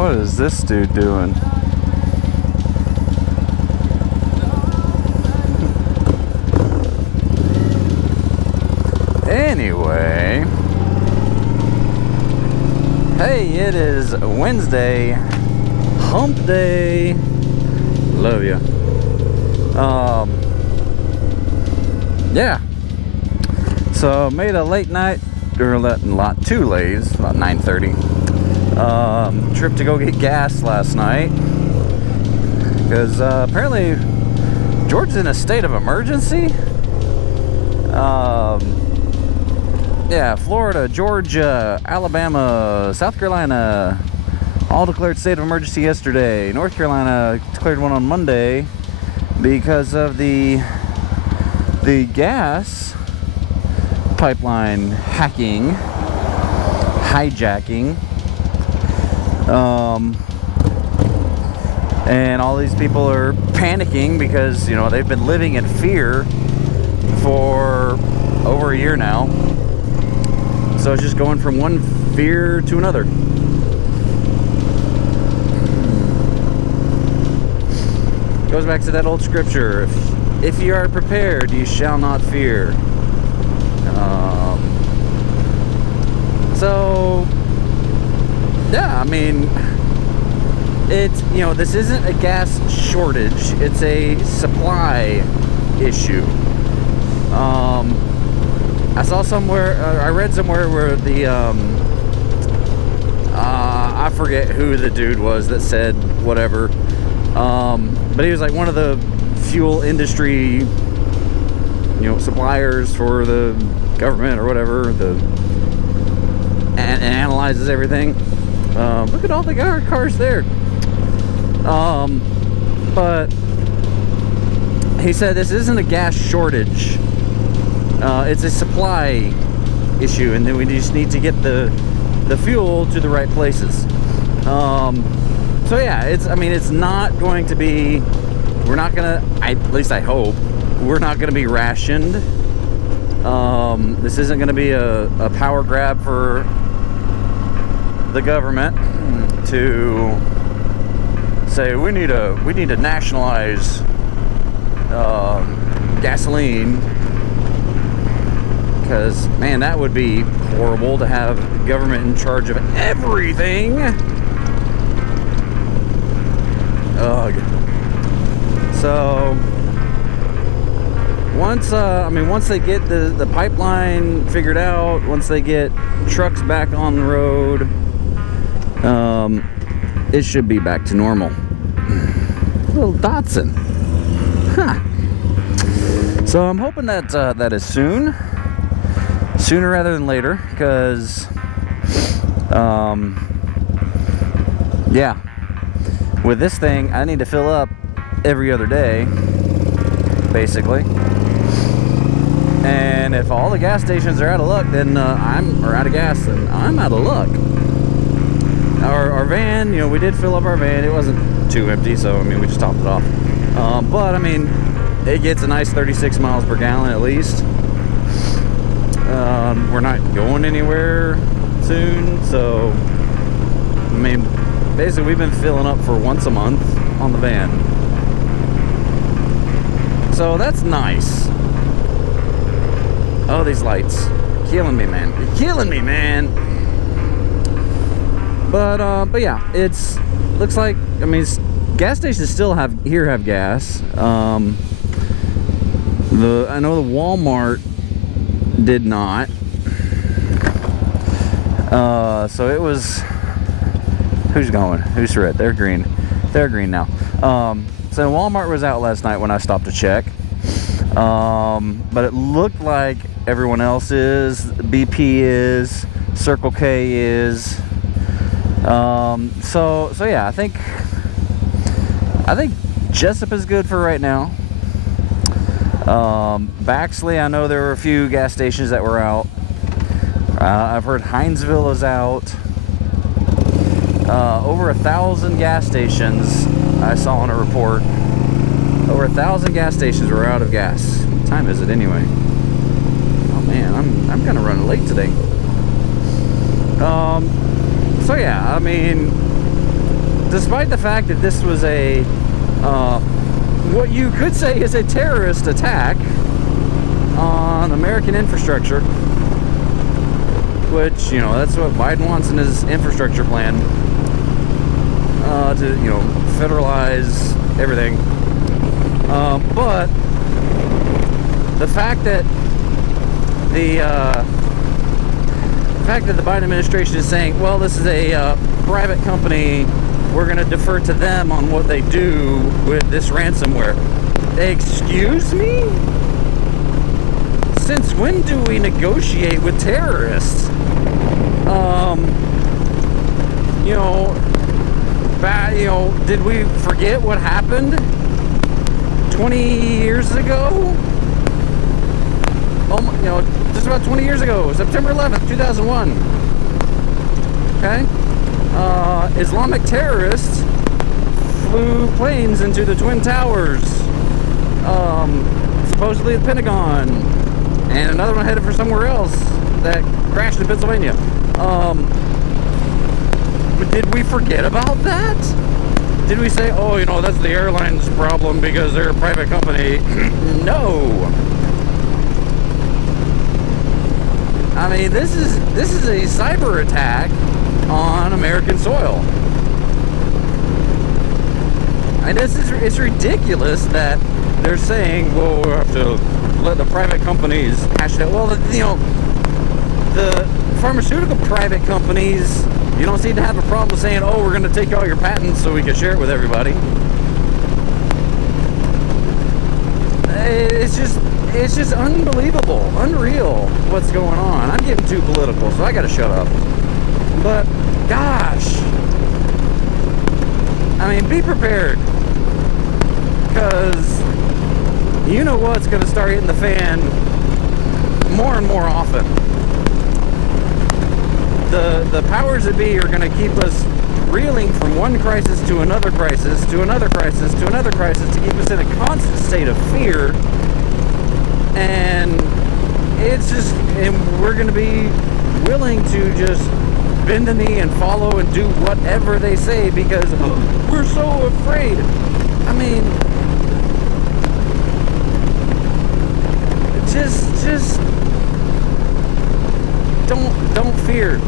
What is this dude doing? Anyway, hey, it is Wednesday, hump day. Love ya. Yeah. So made a late night, or not too late, it's about 9:30. Trip to go get gas last night because apparently Georgia's in a state of emergency. Yeah, Florida, Georgia, Alabama, South Carolina, all declared state of emergency yesterday. North Carolina declared one on Monday because of the gas pipeline hijacking. And all these people are panicking because, you know, they've been living in fear for over a year now. So it's just going from one fear to another. Goes back to that old scripture. If you are prepared, you shall not fear. So, yeah, I mean, it's, you know, this isn't a gas shortage. It's a supply issue. I saw somewhere, I read somewhere where the, I forget who the dude was that said whatever, but he was like one of the fuel industry, you know, suppliers for the government or whatever, and analyzes everything. Look at all the cars there. But he said this isn't a gas shortage. It's a supply issue, and then we just need to get the fuel to the right places. So yeah, it's not going to be, we're not gonna, at least I hope, we're not gonna be rationed. This isn't gonna be a power grab for the government to say we need to nationalize gasoline. Because, man, that would be horrible to have government in charge of everything. Ugh. So, once they get the pipeline figured out, once they get trucks back on the road, it should be back to normal. Little Datsun. Huh. So, I'm hoping that that is soon. Sooner rather than later, because yeah, with this thing I need to fill up every other day basically, and if all the gas stations are out of luck, then or out of gas, then I'm out of luck. Our van, you know, we did fill up our van. It wasn't too empty, so I mean we just topped it off, but I mean it gets a nice 36 miles per gallon at least. We're not going anywhere soon, so I mean basically we've been filling up for once a month on the van, so that's nice. Oh, these lights, killing me, man. You're killing me, man. But yeah, it's looks like, I mean, gas stations still have gas. I know the Walmart did not. So it was, who's red? They're green now. So Walmart was out last night when I stopped to check, but it looked like everyone else is. BP is, Circle K is. So yeah, I think Jessup is good for right now. Baxley, I know there were a few gas stations that were out. I've heard Hinesville is out. Over 1,000 gas stations, I saw on a report. Over 1,000 gas stations were out of gas. What time is it anyway? Oh man, I'm kind of running late today. So yeah, I mean, despite the fact that this was a what you could say is a terrorist attack on American infrastructure, which, you know, that's what Biden wants in his infrastructure plan, to, you know, federalize everything. But the fact that the Biden administration is saying, well, this is a private company, we're going to defer to them on what they do with this ransomware. Excuse me? Since when do we negotiate with terrorists? You know, did we forget what happened 20 years ago? Oh, you know, just about 20 years ago, September 11th, 2001. Okay? Islamic terrorists flew planes into the Twin Towers, supposedly the Pentagon, and another one headed for somewhere else that crashed in Pennsylvania. Did we forget about that? Did we say, oh, you know, that's the airline's problem because they're a private company? No. I mean, this is a cyber attack on American soil. And it's ridiculous that they're saying, well, we have to let the private companies hash it out. Well, you know, the pharmaceutical private companies, you don't seem to have a problem saying, oh, we're going to take all your patents so we can share it with everybody. It's just unbelievable, unreal what's going on. I'm getting too political, so I got to shut up. But, gosh, I mean, be prepared, because you know what's going to start hitting the fan more and more often. The powers that be are going to keep us reeling from one crisis to another crisis, to another crisis, to another crisis, to keep us in a constant state of fear. And it's just, and we're going to be willing to just bend the knee and follow and do whatever they say because we're so afraid. I mean, just don't fear.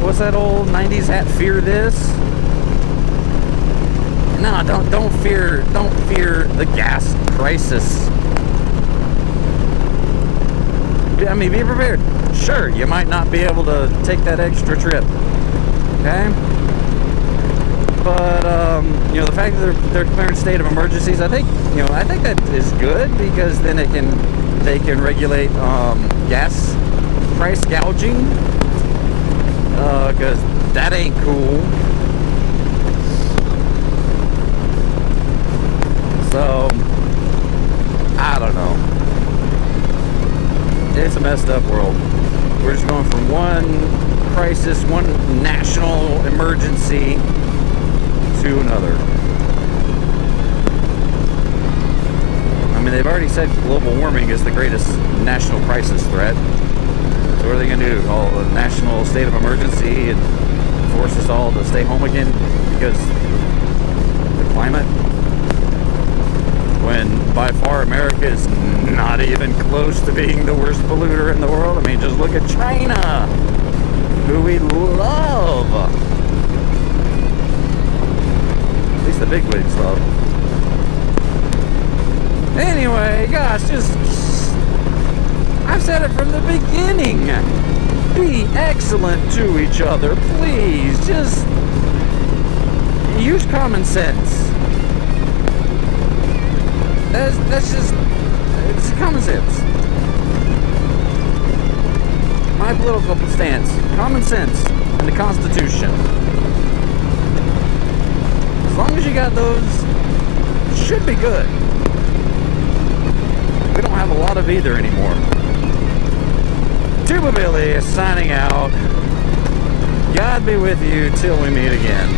What's that old 90s hat? Fear this? No, don't fear the gas crisis. I mean, be prepared. Sure, you might not be able to take that extra trip. Okay? But you know, the fact that they're declaring state of emergencies, I think that is good, because then they can regulate gas price gouging, because that ain't cool. So I don't know. It's a messed up world. We're just going from one crisis, one national emergency to another. I mean, they've already said global warming is the greatest national crisis threat. So what are they going to do? Call a national state of emergency and force us all to stay home again because the climate? When by far America is not even close to being the worst polluter in the world. I mean, just look at China, who we love. At least the big wigs love. Anyway, gosh, I've said it from the beginning. Be excellent to each other, please. Just use common sense. It's common sense. My political stance, common sense and the Constitution. As long as you got those, it should be good. We don't have a lot of either anymore. Tuba Billy is signing out. God be with you till we meet again.